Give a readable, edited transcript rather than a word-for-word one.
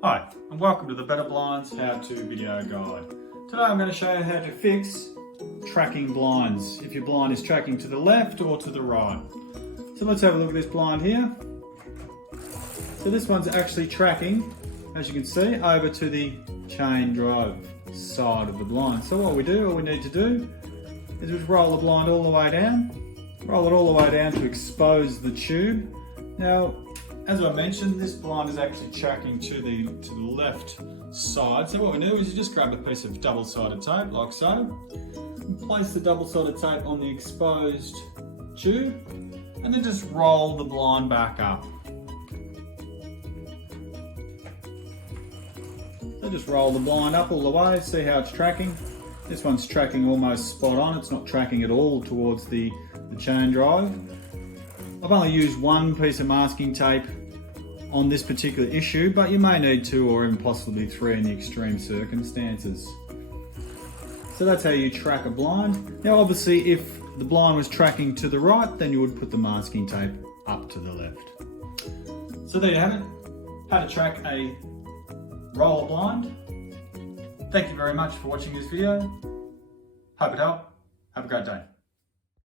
Hi, and welcome to the Betta Blinds how-to video guide. Today I'm going to show you how to fix tracking blinds, if your blind is tracking to the left or to the right. So let's have a look at this blind here. So this one's actually tracking, as you can see, over to the chain drive side of the blind. So all we need to do is just roll the blind all the way down, roll it all the way down to expose the tube. Now, as I mentioned, this blind is actually tracking to the left side. So what we do is you just grab a piece of double-sided tape, like so, and place the double-sided tape on the exposed tube, and then just roll the blind back up. So just roll the blind up all the way, see how it's tracking. This one's tracking almost spot on, it's not tracking at all towards the chain drive. I've only used one piece of masking tape on this particular issue, but you may need two or even possibly three in the extreme circumstances. So that's how you track a blind. Now obviously if the blind was tracking to the right, then you would put the masking tape up to the left. So there you have it, how to track a roller blind. Thank you very much for watching this video. Hope it helped. Have a great day.